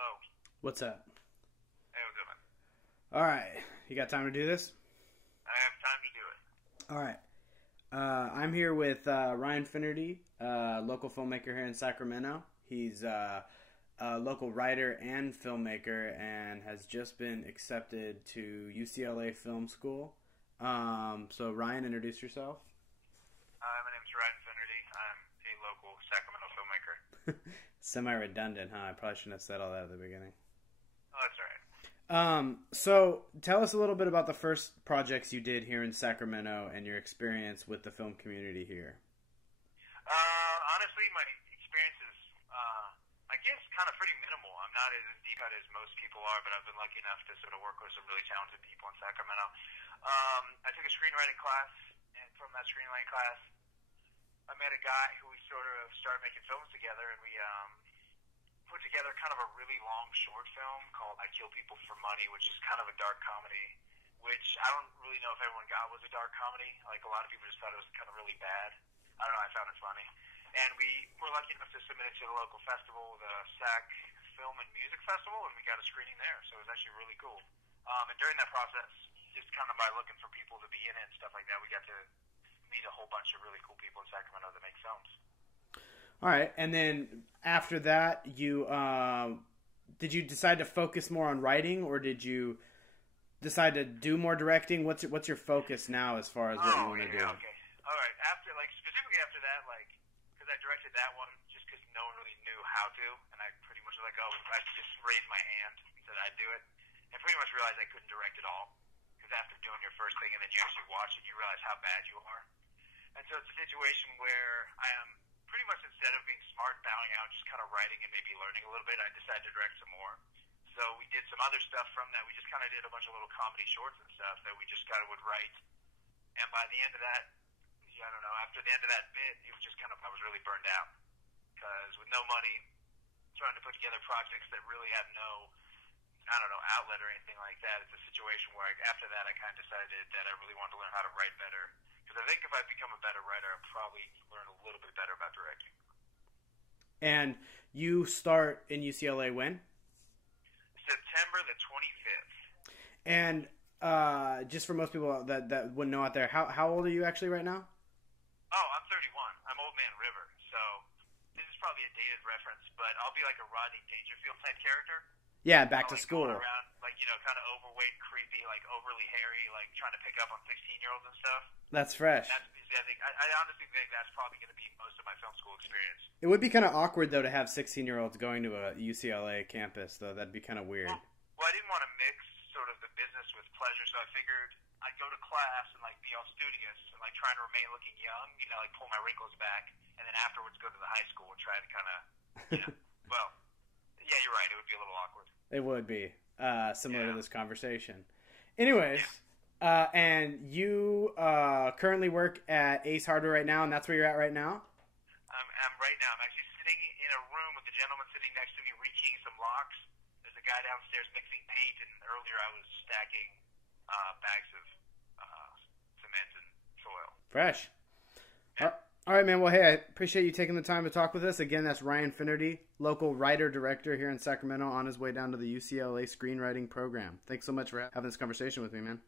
Hello. What's up? Hey, what's up, man? All right. You got time to do this? I have time to do it. All right. I'm here with Ryan-Finnerty, local filmmaker here in Sacramento. He's a local writer and filmmaker and has just been accepted to UCLA Film School. So, Ryan, introduce yourself. My name's Ryan-Finnerty. I'm a local Sacramento filmmaker. Semi-redundant, huh? I probably shouldn't have said all that at the beginning. Oh, that's all right. So tell us a little bit about the first projects you did here in Sacramento and your experience with the film community here. Honestly, my experience is, I guess, kind of pretty minimal. I'm not as deep cut as most people are, but I've been lucky enough to sort of work with some really talented people in Sacramento. I took a screenwriting class, and from that screenwriting class, I met a guy who we sort of started making films together, and we put together kind of a really long short film called I Kill People for Money, which is kind of a dark comedy, which I don't really know if everyone got was a dark comedy. Like, a lot of people just thought it was kind of really bad. I don't know, I found it funny. And we were lucky enough to submit it to the local festival, the SAC Film and Music Festival, and we got a screening there, so it was actually really cool. And during that process, just kind of by looking for people to be in it and stuff like that, we got to meet a whole bunch of really cool people in Sacramento that make films. All right, and then after that, you did you decide to focus more on writing, or did you decide to do more directing? What's your focus now as far as what you want to do? Okay. All right. After, specifically after that, because I directed that one just because no one really knew how to, and I pretty much was like, oh, I just raised my hand and said I'd do it, and pretty much realized I couldn't direct at all, because after doing your first thing and then you actually watch it, you realize how bad you are. And so it's a situation where I am pretty much, instead of being smart, bowing out, just kind of writing and maybe learning a little bit, I decided to direct some more. So we did some other stuff from that. We just kind of did a bunch of little comedy shorts and stuff that we just kind of would write. And by the end of that, I don't know, after the end of that bit, it was just kind of, I was really burned out. Because with no money, trying to put together projects that really had no, I don't know, outlet or anything like that, it's a situation where after that I kind of decided that I really wanted to learn how to write better. Because I think if I become a better writer, I'll probably learn a little bit better about directing. And you start in UCLA when? September the 25th. And just for most people that wouldn't know out there, how old are you actually right now? Oh, I'm 31. I'm Old Man River. So this is probably a dated reference, but I'll be like a Rodney Dangerfield type character. Yeah, back to school. Going around, kind of overweight, creepy, overly hairy, trying to pick up on 16-year-olds and stuff. That's fresh. I honestly think that's probably going to be most of my film school experience. It would be kind of awkward, though, to have 16-year-olds going to a UCLA campus, though. That'd be kind of weird. Well, I didn't want to mix sort of the business with pleasure, so I figured I'd go to class and be all studious and trying to remain looking young, pull my wrinkles back, and then afterwards go to the high school and try to kind of, well, yeah, you're right. It would be a little awkward. It would be similar to this conversation. Anyways, and you currently work at Ace Hardware right now, and that's where you're at right now? I'm right now. I'm actually sitting in a room with the gentleman sitting next to me rekeying some locks. There's a guy downstairs mixing paint, and earlier I was stacking bags of cement and soil. Fresh. Yeah. All right, man. Well, hey, I appreciate you taking the time to talk with us. Again, that's Ryan-Finnerty, local writer-director here in Sacramento, on his way down to the UCLA screenwriting program. Thanks so much for having this conversation with me, man.